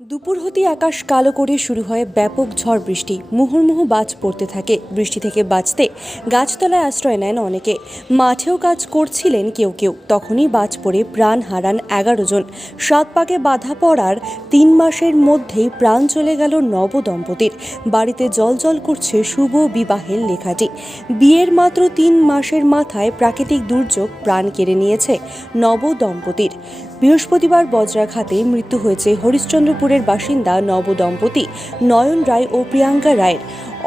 দুপুর হতেই আকাশ কালো করে শুরু হয় ব্যাপক ঝড় বৃষ্টি। মুহুর্মুহু বাজ পড়তে থাকে। বৃষ্টি থেকে বাঁচতে গাছতলায় আশ্রয় নেন অনেকে। মাঠেও কাজ করছিলেন কেউ কেউ। তখনই বাজ পড়ে প্রাণ হারান এগারো জন। সাত পাকে বাধা পড়ার তিন মাসের মধ্যেই প্রাণ চলে গেল নব দম্পতির। বাড়িতে জল জল করছে শুভ বিবাহের লেখাটি। বিয়ের মাত্র তিন মাসের মাথায় প্রাকৃতিক দুর্যোগ প্রাণ কেড়ে নিয়েছে নব দম্পতির। বৃহস্পতিবার বজ্রাঘাতে মৃত্যু হয়েছে হরিশ্চন্দ্রপুরের বাসিন্দা নব দম্পতি নয়ন রায় ও প্রিয়াঙ্কা রায়ের।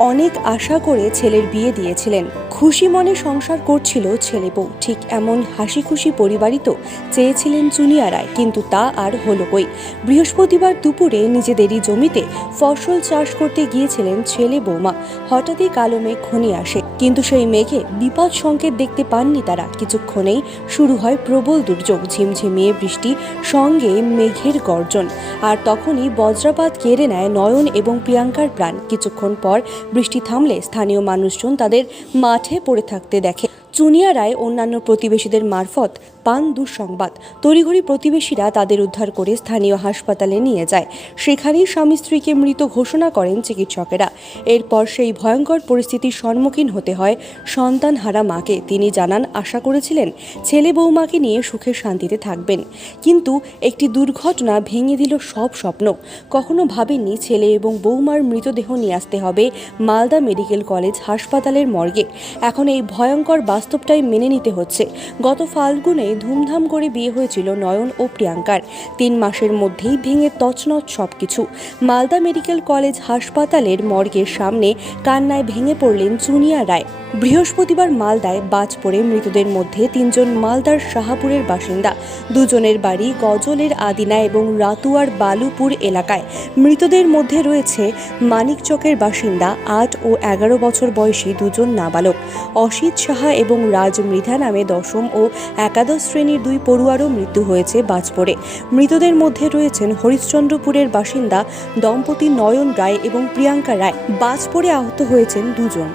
অনেক আশা করে ছেলের বিয়ে দিয়েছিলেন। খুশি মনে সংসার করছিল ছেলে বউ। ঠিক এমন হাসি খুশি পরিবারই তো চেয়েছিলেন চুনিয়া রায় কিন্তু তা আর হলো কই? বৃহস্পতিবার দুপুরে নিজেদেরই জমিতে ফসল চাষ করতে গিয়েছিলেন ছেলে বৌমা। হঠাৎই কালো মেঘ ঘনিয়ে আসে, কিন্তু সেই মেঘে বিপদ সংকেত দেখতে পাননি তারা। কিছুক্ষণেই শুরু হয় প্রবল দুর্যোগ, ঝিমঝিমিয়ে বৃষ্টি, সঙ্গে মেঘের গর্জন। আর তখনই বজ্রপাত কেড়ে নেয় নয়ন এবং প্রিয়াঙ্কার প্রাণ। কিছুক্ষণ পর বৃষ্টি থামলে স্থানীয় মানুষজন তাদের মাঠে পড়ে থাকতে দেখে। চুনিয়ারায় অন্যান্য প্রতিবেশীদের মারফত পান দুঃসংবাদ। তড়িঘড়ি প্রতিবেশীরা তাদের উদ্ধার করে স্থানীয় হাসপাতালে নিয়ে যায়। সেখানেই স্বামী স্ত্রীকে মৃত ঘোষণা করেন চিকিৎসকেরা। এরপর সেই ভয়ঙ্কর পরিস্থিতির সম্মুখীন হতে হয় সন্তানহারা মাকে। তিনি জানান, আশা করেছিলেন ছেলে বৌমাকে নিয়ে সুখে শান্তিতে থাকবেন। কিন্তু একটি দুর্ঘটনা ভেঙে দিল সব স্বপ্ন। কখনো ভাবেননি ছেলে এবং বৌমার মৃতদেহ নিয়ে আসতে হবে মালদা মেডিকেল কলেজ হাসপাতালের মর্গে। এখন এই ভয়ঙ্কর বাস্তবটাই মেনে নিতে হচ্ছে। গত ফাল্গুনে ধুমধাম করে বিয়ে হয়েছিল নয়ন ও প্রিয়াঙ্কার। তিন মাসের মধ্যেই ভেঙে তছনছ সবকিছু। মালদা মেডিকেল কলেজ হাসপাতালের মর্গের সামনে কান্নায় ভেঙে পড়লেন চুনিয়া রায়। বৃহস্পতিবার মালদায় বাজ পড়ে মৃতদের মধ্যে তিনজন মালদার শাহাপুরের বাসিন্দা। দুজনের বাড়ি গজলের আদিনা এবং রাতুয়ার বালুপুর এলাকায়। মৃতদের মধ্যে রয়েছে মানিকচকের বাসিন্দা, আট ও এগারো বছর বয়সী দুজন নাবালক। অসিত সাহা এবং রাজ মৃধা নামে দশম ও একাদশ শ্রেণির দুই পড়ুয়ারও মৃত্যু হয়েছে বাজ পড়ে মৃতদের মধ্যে রয়েছেন হরিশ্চন্দ্রপুরের বাসিন্দা দম্পতি নয়ন রায় এবং প্রিয়াঙ্কা রায়। বাজ পড়ে আহত হয়েছেন দুজন।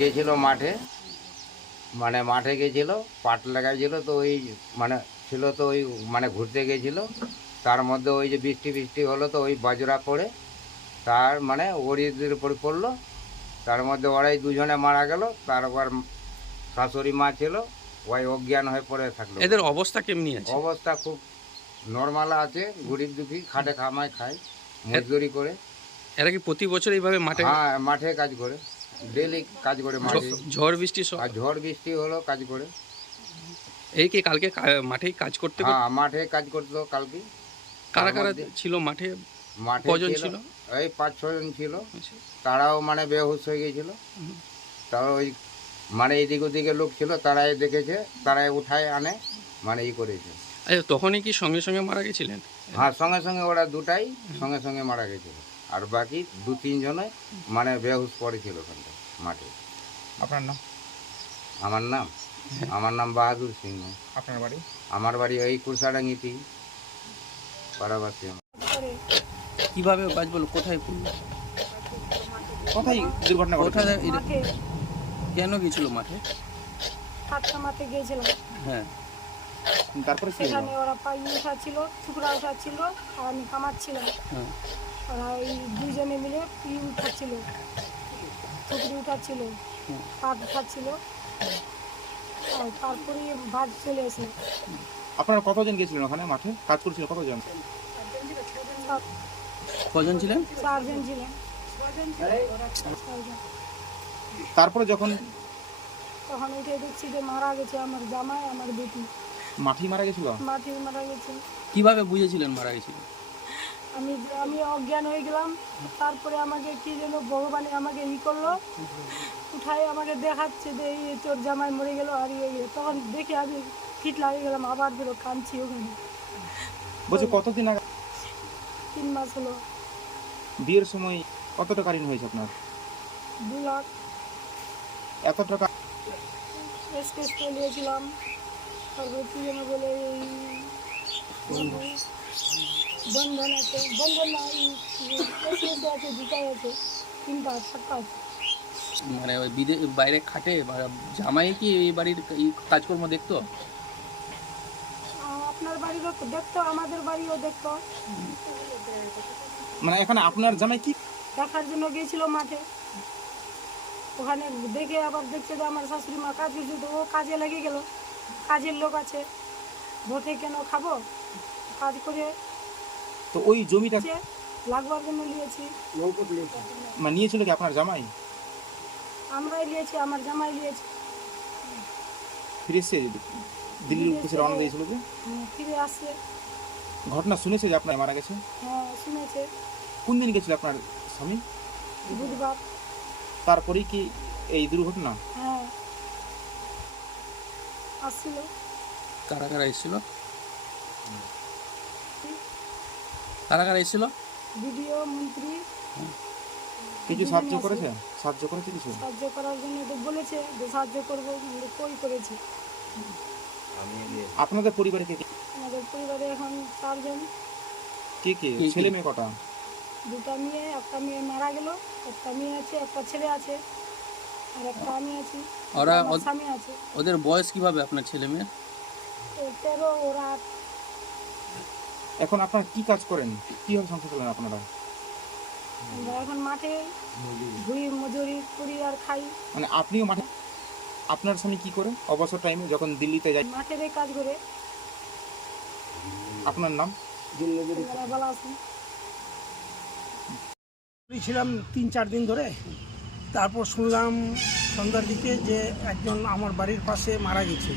গেছিল মাঠে মানে মাঠে গেছিল, পাট লাগাইছিল তো ওই মানে ছিল তো ওই মানে ঘুরতে গেছিল। তার মধ্যে ওই যে বৃষ্টি বৃষ্টি হলো তো ওই বাজরা পড়ে। তার মানে ওরিদের উপর পড়ল। তার মধ্যে ওরাই দুজনে মারা গেল, তারপর শাশুড়ি মা ছিল ওই অজ্ঞান হয়ে পড়ে থাকল। এদের অবস্থা কেমনি আছে? অবস্থা খুব নর্মাল আছে গরিব দুঃখী খাটে খামায় খায় মজদুরি করে। এরা কি প্রতি বছর এইভাবে মাঠে হ্যাঁ মাঠে কাজ করে ডেলি কাজ করে মাঠে। ঝড় বৃষ্টি সব আর ঝড় বৃষ্টি হলো কাজ করে। এই কি কালকে মাঠেই কাজ করতে হ্যাঁ মাঠে কাজ করতো কালকে। কারা কারা ছিল মাঠে? মাঠে কজন ছিল? এই পাঁচ ছজন ছিল। আচ্ছা। তারাও মানে বেহুশ হয়ে গেছিল। তারা ওই মানে এদিক ওদিকে লোক ছিল তারাই দেখেছে তারাই উঠায় আনে মানে ই করেছে। আচ্ছা তখনই কি সঙ্গে সঙ্গে মারা গেছিলেন? হ্যাঁ সঙ্গে সঙ্গে ওরা দুটাই সঙ্গে সঙ্গে মারা গেছিল। আর বাকি দু তিনজনে মানে বেহুশ পড়েছিল ওখানটা মাঠে। আপনার নাম? আমার নাম? আমার নাম বাহাদুর সিংহ আপনার বাড়ি? আমার বাড়ি ওই কুরসাডাঙ্গিতি পাড়াবাসী। কীভাবে বলো কোথায় পড়ল? কোথায় দুর্ঘটনা কোথায় কেন গেছিল মাঠে? হাত কামাতে গিয়েছিলাম হ্যাঁ। তারপরে কি হলো? সেখানে ওরা পাই উঠাচ্ছিল টুকরা উঠাচ্ছিল আর আমি কামাচ্ছিলাম। হ্যাঁ। ওরা এই দুইজনে মিলে ই উঠাচ্ছিল টুকরি উঠাচ্ছিল হুম। পাট উঠাচ্ছিল আর তারপরে ভাত চলে এসে আপনারা কতজন গেছিলেন ওখানে মাঠে? কাজ করছিল কতজন? কজন ছিলেন? চারজন ছিলেন। চারজন। তারপরে যখন তখন উঠে দেখছি যে মারা গেছে আমার জামাই আমার বেটি। মাঠেই মারা গেছিল? মাটি মারা গেছে। কীভাবে বুঝেছিলেন মারা গেছিল? আমি আমি অজ্ঞান হয়ে গেলাম। তারপরে আমাকে কি যেন ভগবানে আমাকে ই করল। উঠাই আমাকে দেখাচ্ছে যে এই তোর জামাই মরে গেল আর ইয়ে ইয়ে। তখন দেখে আমি ফিট লাগে গেলাম আবার বেরো কাঁদছি ওখানে। বলছি কতদিন আগে? তিন মাস হলো। বিয়ের সময় কত টাকা ঋণ হয়েছে আপনার? দু লাখ। এত টাকা স্কেচ করে নিয়েছিলাম। তারপরে কি যেন বলে এই বন্ধন আছে। বন্ধন না আছে দুটাই আছে। মানে ওই বিদে বাইরে খাটে জামাই কি এই বাড়ির কাজকর্ম দেখতো? আপনার বাড়িরও তো দেখতো আমাদের বাড়িও দেখতো। মানে এখানে আপনার জামাই কি দেখার জন্য গিয়েছিল মাঠে। ওখানে দেখে আবার দেখছে যে আমার শাশুড়ি মা কাজ করছে তো ও কাজে লেগে গেল। কাজের লোক আছে। ভোটে কেন খাব? কাজ করে তো ওই জমিটা যে লাগবার জন্য নিয়েছি। মানে নিয়েছিল কি আপনার জামাই? আমরাই নিয়েছি আমার জামাই নিয়েছি। ফিরে এসছে দিল্লির উদ্দেশ্যে রওনা দিয়েছিল যে? হুম, ফিরে আসছে। ঘটনা শুনেছে যে আপনার মারা গেছে? হ্যাঁ শুনেছে। কোন দিন গেছিল আপনার স্বামী? বুধবার। তারপরেই কি এই দুর্ঘটনা? হ্যাঁ। আসছিল। কারা কারা এসেছিল? কারা কারা এসেছিল? বিডিও মন্ত্রী। কিছু সাহায্য করেছে? সাহায্য করেছে কিছু? সাহায্য করার জন্য তো বলেছে যে সাহায্য করব কিন্তু কই করেছি? আপনাদের পরিবারে কে আমাদের পরিবারে এখন চারজন। কে কে? ছেলে মেয়ে কটা? দুটা মেয়ে একটা মেয়ে মারা গেল একটা মেয়ে আছে একটা ছেলে আছে আর একটা আমি আছি। ওরা স্বামী আছে। ওদের বয়স কীভাবে আপনার ছেলে মেয়ে তেরো ওরা এখন আপনারা কি কাজ করেন? কীভাবে সংসার চালান আপনারা? আমরা এখন মাঠে ঘুরি মজুরি করি আর খাই। মানে আপনিও মাঠে? আপনার স্বামী কি করে অবসর টাইমে যখন দিল্লিতে যায়? মাঠের এই কাজ করে। আপনার নাম? এবারে বলা আসুন ছিলাম তিন, চার দিন ধরে। তারপর শুনলাম সন্ধ্যার দিকে যে একজন আমার বাড়ির পাশে মারা গেছে।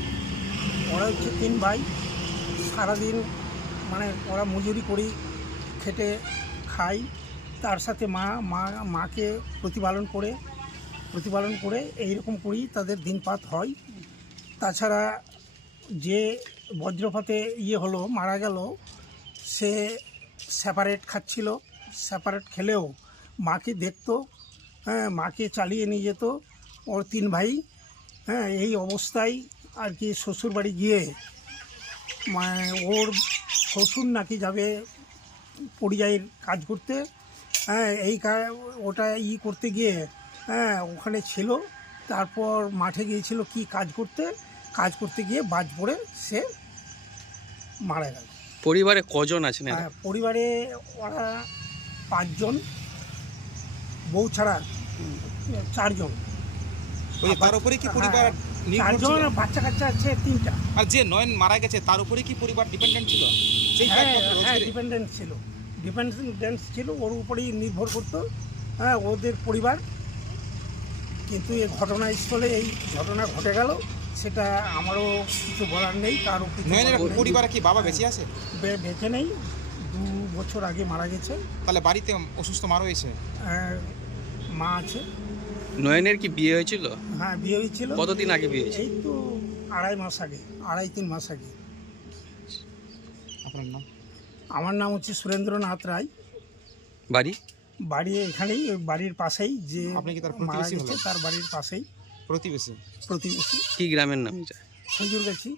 ওরা হচ্ছে তিন ভাই। সারাদিন মানে ওরা মজুরি করি, খেটে খাই। তার সাথে মা মা, মাকে প্রতিপালন করে প্রতিপালন করে এইরকম করেই তাদের দিনপাত হয়। তাছাড়া যে বজ্রপাতে ইয়ে হলো, মারা গেল, সে সেপারেট খাচ্ছিল সেপারেট খেলেও মাকে দেখতো হ্যাঁ মাকে চালিয়ে নিয়ে যেত। ওর তিন ভাই হ্যাঁ এই অবস্থায় আর কি শ্বশুর বাড়ি গিয়ে মানে ওর শ্বশুর নাকি যাবে পরিযায়ীর কাজ করতে হ্যাঁ এই ওটা ই করতে গিয়ে হ্যাঁ ওখানে ছিল। তারপর মাঠে গিয়েছিল কি কাজ করতে কাজ করতে গিয়ে বাজ পড়ে সে মারা গেল। পরিবারে কজন আছেন এরা? হ্যাঁ, পরিবারে ওরা পাঁচজন। বউ ছাড়া চারজন। ওই তার উপরে কি পরিবার হ্যাঁ, চারজন? বাচ্চা কাচ্চা আছে তিনটা। আর যে নয়ন মারা গেছে তার উপরে কি পরিবার ডিপেন্ডেন্ট ছিল? সেই হ্যাঁ হ্যাঁ? ডিপেন্ডেন্ট ছিল। ছিল ওর উপরেই নির্ভর করতো হ্যাঁ ওদের পরিবার। কিন্তু এই ঘটনাস্থলে এই ঘটনা ঘটে গেল সেটা আমারও কিছু বলার নেই কারও পরিবারে কি বাবা বেঁচে আছে? বে- বেঁচে নেই। দু বছর আগে মারা গেছে। তাহলে বাড়িতে অসুস্থ মারা হয়েছে আর মা আছে। নয়নের কি বিয়ে হয়েছিল? হ্যাঁ বিয়ে হয়েছিল। কতদিন আগে বিয়ে হয়েছে? এই তো আড়াই মাস আগে আড়াই তিন মাস আগে। আপনার নাম? আমার নাম হচ্ছে সুরেন্দ্রনাথ রায়। বাড়ি? বাড়ি এখানেই বাড়ির পাশেই যে আপনি কি তার মারা প্রতিবেশী গেছে তার বাড়ির পাশেই। প্রতিবেশী? প্রতিবেশী। কি গ্রামের নাম? খেজুর গাছি